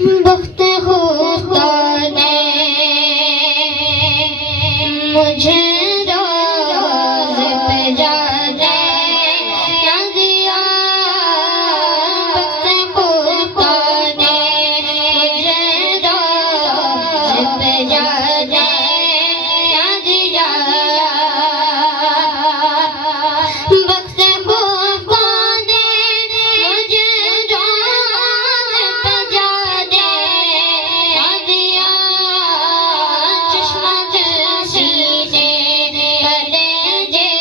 بخت خدا نے مجھے راز پہ جانے نہ دیا، بخت خدا نے مجھے راز پہ جانے نہ دیا، بخت خدا نے مجھے راز پہ جانے نہ دیا، چشمہ دل سینے کلیجے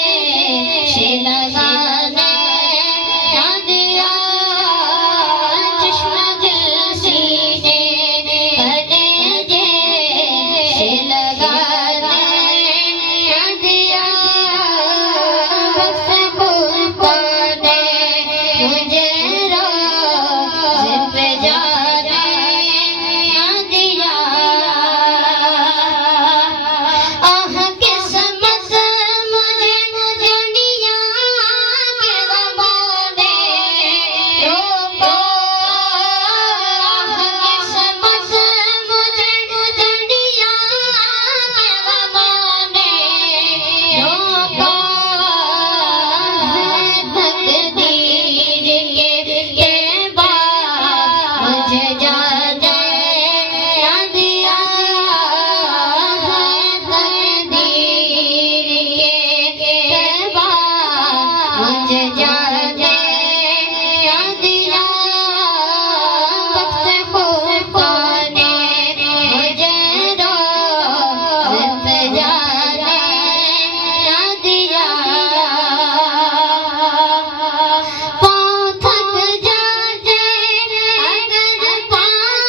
سے لگانے نہ دیا، چشمہ دل سینے کلیجے سے لگانے نہ دیا، بخت خدا نے مجھے راز پہ جانے نہ دیا، آہ قسمت مجھے دنیا کے غموں نے روکا، آہ قسمت مجھے دنیا کے غموں نے روکا، تقدیر کے بعد مجھے جانے نہ دیا، تقدیر کے بعد مجھے جانے نہ دیا، بخت خدا نے مجھے راز پہ جانے نہ دیا، پاؤں تھک جاتے اگر پاؤں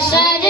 سر